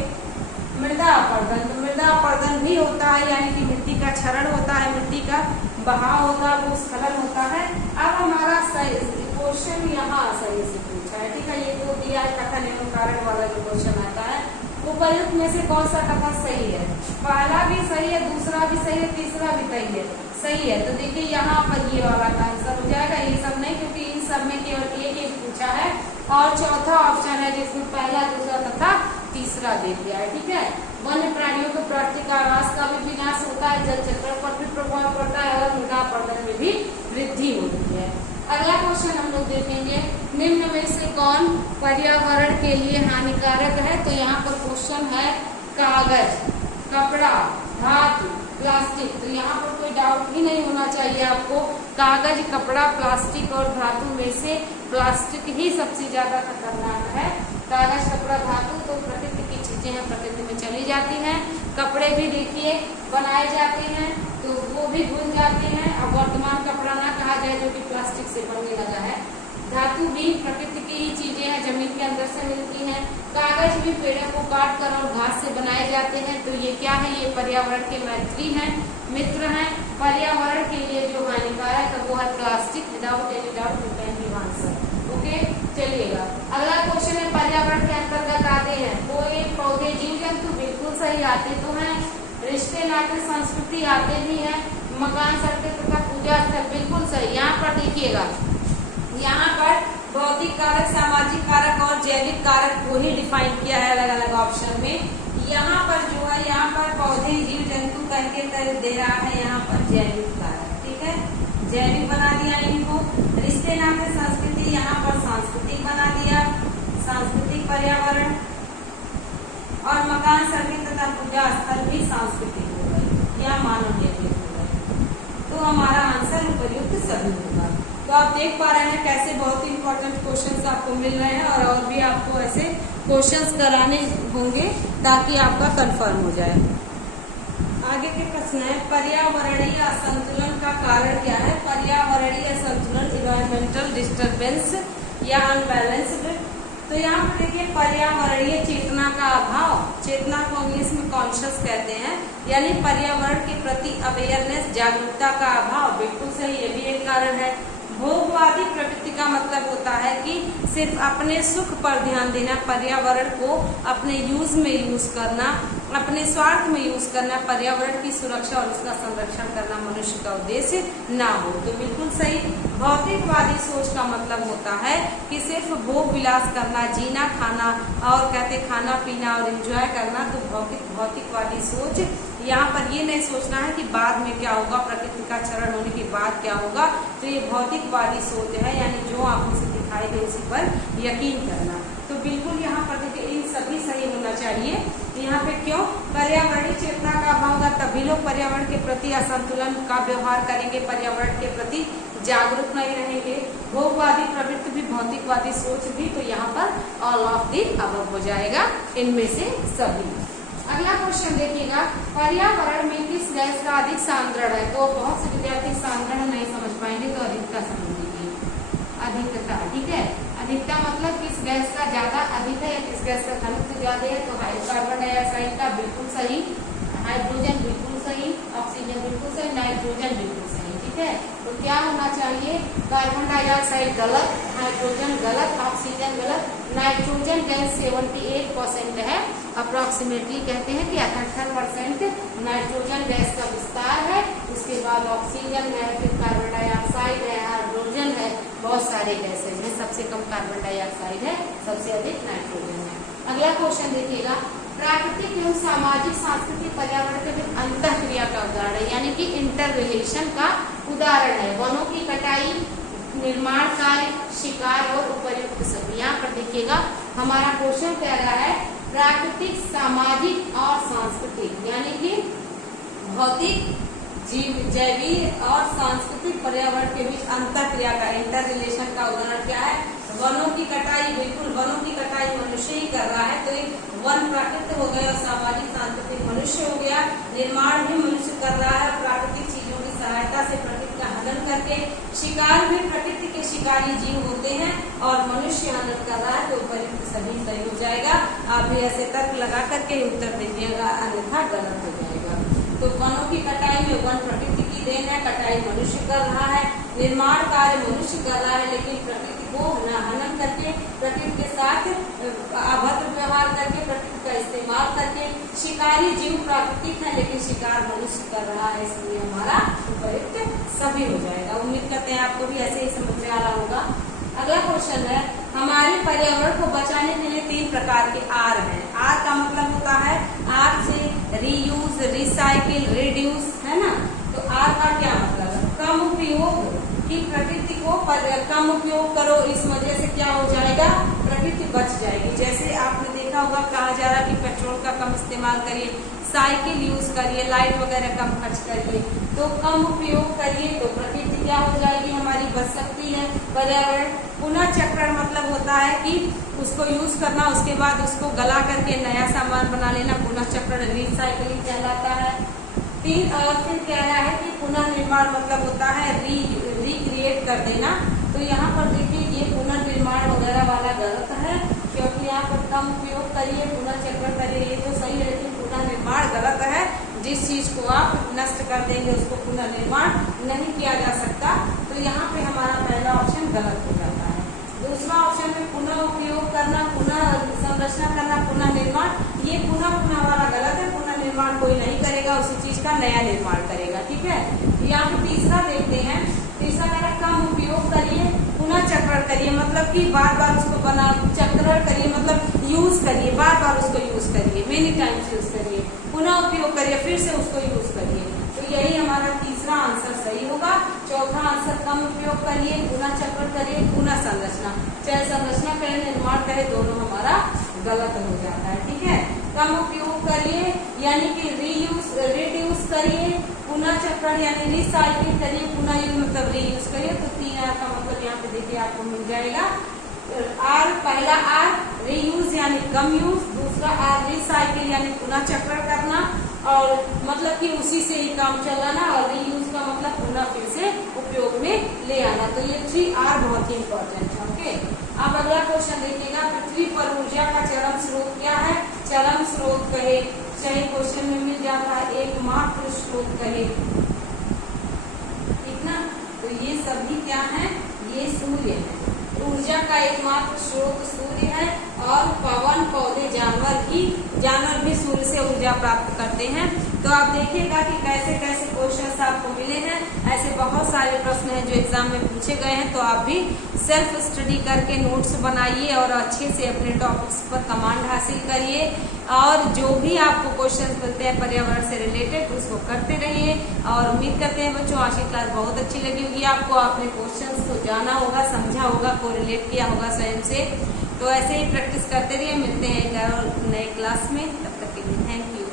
मृदा अपरदन, तो मृदा अपरदन भी होता है, यानी कि मिट्टी का क्षरण होता है, मिट्टी का बहाव होता है, भूस्खलन होता है। अब हमारा क्वेश्चन यहाँ सही से पूछा है। ठीक है, ये जो दिया है कथन एवं कारण वाला जो क्वेश्चन आता है, उपयुक्त में से कौन सा कथन सही है? पहला भी सही है, दूसरा भी सही है, तीसरा भी सही है। तो देखिए यहाँ पर ये वाला का आंसर हो जाएगा, ये सब नहीं, क्योंकि इन सब में केवल एक पूछा है और चौथा ऑप्शन है जिसमें पहला, दूसरा तथा तीसरा दे दिया है। ठीक है, वन्य प्राणियों के प्राकृतिक आवास का भी विनाश होता है, जल चक्र पर भी प्रभाव पड़ता है और मृदा अपरदन में भी वृद्धि होती है। अगला क्वेश्चन हम लोग देखेंगे, निम्न में से कौन पर्यावरण के लिए हानिकारक है? तो यहाँ पर क्वेश्चन है कागज, कपड़ा, धातु, प्लास्टिक। तो यहाँ पर कोई डाउट ही नहीं होना चाहिए आपको, कागज, कपड़ा, प्लास्टिक और धातु में से प्लास्टिक ही सबसे ज्यादा खतरनाक है। कागज, कपड़ा, धातु तो प्रकृति की चीजें हैं, प्रकृति में चली जाती हैं। कपड़े भी देखिए बनाए जाते हैं तो वो भी भूल जाते हैं। अब वर्तमान कपड़ा ना कहा जाए जो कि प्लास्टिक से बनने लगा है, धातु भी प्रकृति की ही चीजें हैं, जमीन के अंदर से मिलती हैं। कागज भी पेड़ों को काट कर और घास से बनाए जाते हैं। तो ये क्या है, ये पर्यावरण के मैत्री हैं, मित्र हैं। पर्यावरण के लिए जो हानिकारक है वो है plastic. Without any doubt you can give answer. Okay, चलिएगा अगला क्वेश्चन है, पर्यावरण के अंतर्गत आते हैं पेड़ पौधे जीव जंतु, बिल्कुल सही आते तो हैं। रिश्ते नाते संस्कृति आते भी हैं। मकान सड़कें तथा पूजा स्थल, बिल्कुल सही। यहाँ पर देखिएगा, यहाँ पर भौतिक कारक, सामाजिक कारक और जैविक कारक को ही डिफाइन किया है अलग अलग ऑप्शन में। यहाँ पर जो है, यहाँ पर पौधे जीव जंतु करके दे रहा है, यहाँ पर जैविक कारक, ठीक है, जैविक बना दिया इनको। रिश्ते नाते संस्कृति, यहाँ पर सांस्कृतिक बना दिया, सांस्कृतिक पर्यावरण। और मकान सड़कें तथा पूजा स्थल भी सांस्कृतिक हो गए या मानव निर्मित हो गए। तो हमारा आंसर उपयुक्त सभी होगा। तो आप देख पा रहे हैं कैसे बहुत ही इंपॉर्टेंट क्वेश्चंस आपको मिल रहे हैं, और भी आपको ऐसे क्वेश्चंस कराने होंगे ताकि आपका कंफर्म हो जाए। आगे के प्रश्न है, पर्यावरणीय असंतुलन का कारण क्या है? पर्यावरणीय असंतुलन, इन्वायरमेंटल डिस्टर्बेंस या अनबैलेंस्ड। तो यहाँ पर देखिए, पर्यावरणीय चेतना का अभाव, चेतना को इंग्लिश में कॉन्शियस कहते हैं, यानी पर्यावरण के प्रति अवेयरनेस, जागरूकता का अभाव, बिल्कुल सही, ये भी एक कारण है। भोगवादी प्रवृत्ति का मतलब होता है कि सिर्फ अपने सुख पर ध्यान देना, पर्यावरण को अपने यूज में यूज करना, अपने स्वार्थ में यूज करना, पर्यावरण की सुरक्षा और उसका संरक्षण करना मनुष्य का उद्देश्य ना हो। तो बिल्कुल सही। भौतिकवादी सोच का मतलब होता है कि सिर्फ भोग विलास करना, जीना खाना और कहते खाना पीना और एंजॉय करना। तो भौतिकवादी सोच, यहाँ पर ये नहीं सोचना है कि बाद में क्या होगा, प्रकृति का क्षरण होने के बाद क्या होगा। तो ये भौतिकवादी सोच है, यानी जो आंखों से दिखाई दे उसी पर यकीन करना। तो बिल्कुल यहाँ पर देखिए, इन सभी सही होना चाहिए। यहाँ पे क्यों? पर्यावरणीय चेतना का अभाव होगा तभी लोग पर्यावरण के प्रति असंतुलन का व्यवहार करेंगे, पर्यावरण के प्रति जागरूक नहीं रहेंगे। भोगवादी प्रवृत्ति भी, भौतिकवादी सोच भी। तो यहाँ पर ऑल ऑफ दी अबव हो जाएगा, इनमें से सभी। अगला क्वेश्चन देखिएगा, पर्यावरण में किस गैस का अधिक सांद्रण है? तो बहुत से विद्यार्थी सांद्रण नहीं समझ पाएंगे, तो अधिकता समझ लीजिए। अधिकता, ठीक है, अधिकता मतलब किस गैस का ज्यादा अधिक है या किस गैस का घनत्व ज्यादा है। तो कार्बन डाइऑक्साइड का, बिल्कुल सही। हाइड्रोजन बिल्कुल सही, ऑक्सीजन बिल्कुल सही, नाइट्रोजन बिल्कुल सही, ठीक है। तो क्या होना चाहिए? कार्बन डाइऑक्साइड गलत, हाइड्रोजन गलत, ऑक्सीजन गलत, नाइट्रोजन गैस 78% है, अप्रोक्सीमेटली कहते हैं कि 78% नाइट्रोजन गैस का विस्तार है। उसके बाद ऑक्सीजन है, फिर कार्बन डाइऑक्साइड है, हाइड्रोजन है, बहुत सारे गैसेज हैं। सबसे कम कार्बन डाइऑक्साइड है, सबसे अधिक नाइट्रोजन है। अगला क्वेश्चन देखिएगा, प्राकृतिक एवं सामाजिक सांस्कृतिक पर्यावरण के बीच अंतःक्रिया का उदाहरण है, यानी कि इंटर रिलेशन का उदाहरण है। वनों की कटाई, निर्माण कार्य, शिकार और उपर्युक्त सभी। यहाँ पर देखिएगा, हमारा क्वेश्चन कह रहा है प्राकृतिक, सामाजिक और सांस्कृतिक, यानी कि भौतिक, जैविक और सांस्कृतिक पर्यावरण के बीच अंतःक्रिया का, इंटर रिलेशन का उदाहरण क्या है? वनों की कटाई, बिल्कुल वनों की कटाई मनुष्य ही कर रहा है, तो एक वन प्राकृतिक हो गया और सामाजिक सांस्कृतिक मनुष्य हो गया। निर्माण भी मनुष्य कर रहा है, प्राकृतिक चीजों की सहायता से प्रकृति का हनन करके। शिकार भी प्रकृति के शिकारी जीव होते हैं और मनुष्य हनन कर रहा है, तो उपयुक्त सभी सही हो जाएगा। आप भी ऐसे तर्क लगा करके उत्तर दीजिएगा, अन्यथा गलत हो जाएगा। तो वनों की कटाई में वन प्रकृति की देन है, कटाई मनुष्य कर रहा है, निर्माण कार्य मनुष्य कर रहा है, लेकिन प्रकृति को हनन करके, प्रकृति के साथ अभद्र व्यवहार करके, प्रकृति का इस्तेमाल करके। शिकारी जीव प्राकृतिक है, लेकिन शिकार मनुष्य कर रहा है, इसलिए हमारा उपयुक्त सभी हो जाएगा। उम्मीद करते हैं आपको भी ऐसे ही समझ में आ रहा होगा। अगला क्वेश्चन है, हमारे पर्यावरण को बचाने के लिए 3 प्रकार के आर हैं। आर का मतलब होता है, आर से रीयूज, रिसाइकिल, रिड्यूस, है ना। तो आर का क्या मतलब है? कम उपयोग की प्रकृति को कम उपयोग करो, इस वजह से क्या हो जाएगा? प्रकृति बच जाएगी। जैसे आपने देखा होगा, कहा जा रहा है कि पेट्रोल का कम इस्तेमाल करिए, साइकिल यूज करिए, लाइट वगैरह कम खर्च करिए, तो कम उपयोग करिए, तो प्रकृति क्या हो जाएगी? हमारी बच सकती है। पर्यावरण पुनः चक्रण मतलब होता है कि उसको यूज करना, उसके बाद उसको गला करके नया सामान बना लेना, पुनः चक्रण रिसाइकलिंग कहलाता है। 3 और फिर कह रहा है कि पुनः निर्माण मतलब होता है रिक्रिएट कर देना। तो यहाँ पर देखिए, ये पुनः पुनर्निर्माण वगैरह वाला गलत है, क्योंकि यहाँ पर कम उपयोग करिए, पुनर्चक्रण करिए, ये तो सही है, लेकिन पुनर्निर्माण गलत है। जिस चीज को आप नष्ट कर देंगे उसको पुनर्निर्माण नहीं किया जा सकता, तो यहाँ पे हमारा पहला ऑप्शन गलत हो जाता है। दूसरा ऑप्शन में पुनः उपयोग करना, पुनः संरचना करना, पुनः निर्माण, ये पुनः वाला गलत है। पुनः निर्माण कोई नहीं करेगा, उसी चीज का नया निर्माण करेगा, ठीक है। यहाँ पे तीसरा देखते हैं, तीसरा कह रहा कम उपयोग करिए, पुनः चक्रण करिए, मतलब कि बार बार उसको बना चक्रण करिए, मतलब यूज करिए, बार बार उसको यूज करिए, मेनी टाइम्स यूज करिए, पुनः उपयोग करिए, फिर से उसको यूज करिए। तो यही हमारा तीसरा आंसर सही होगा। चौथा आंसर कम उपयोग करिए, पुनः चक्रण करिए, पुनः संरचना, चाहे संरचना कहे निर्माण कहे, दोनों हमारा गलत हो जाता है, ठीक है। कम उपयोग करिए यानी कि रिड्यूस करिए, पुनः चक्रण यानी रिसाइकिल करिए, पुनः यूज मतलब रीयूज करिए। तो 3R का मतलब यहाँ पे देखिए आपको मिल जाएगा। आर, पहला आर रीयूज यानी कम यूज, दूसरा आर रिसाइकिल यानी पुनः चक्रण करना, और मतलब कि उसी से ही काम चलाना, और रीयूज का मतलब पुनः फिर से उपयोग में ले आना। तो ये 3R बहुत ही इंपॉर्टेंट है, ओके। अब अगला क्वेश्चन देखिएगा, पृथ्वी पर ऊर्जा का चरम स्रोत क्या है? चरम स्रोत कहे, चाहे क्वेश्चन में मिल जाता है एकमात्र स्रोत कहे, ठीक ना। तो ये सभी क्या है? ये सूर्य है। ऊर्जा का एकमात्र स्रोत सूर्य है, और पवन, पौधे, जानवर भी सूर्य से ऊर्जा प्राप्त करते हैं। तो आप देखिएगा कि कैसे कैसे क्वेश्चंस आपको मिले हैं। ऐसे बहुत सारे प्रश्न हैं जो एग्जाम में पूछे गए हैं, तो आप भी सेल्फ स्टडी करके नोट्स बनाइए और अच्छे से अपने टॉपिक्स पर कमांड हासिल करिए, और जो भी आपको क्वेश्चंस मिलते हैं पर्यावरण से रिलेटेड उसको करते रहिए। और उम्मीद करते हैं बच्चों आज की क्लास बहुत अच्छी लगी होगी आपको, आपने क्वेश्चंस को जाना होगा, समझा होगा, कोरिलेट किया होगा स्वयं से। तो ऐसे ही प्रैक्टिस करते रहिए। मिलते हैं एक और नए क्लास में, तब तक के लिए थैंक यू।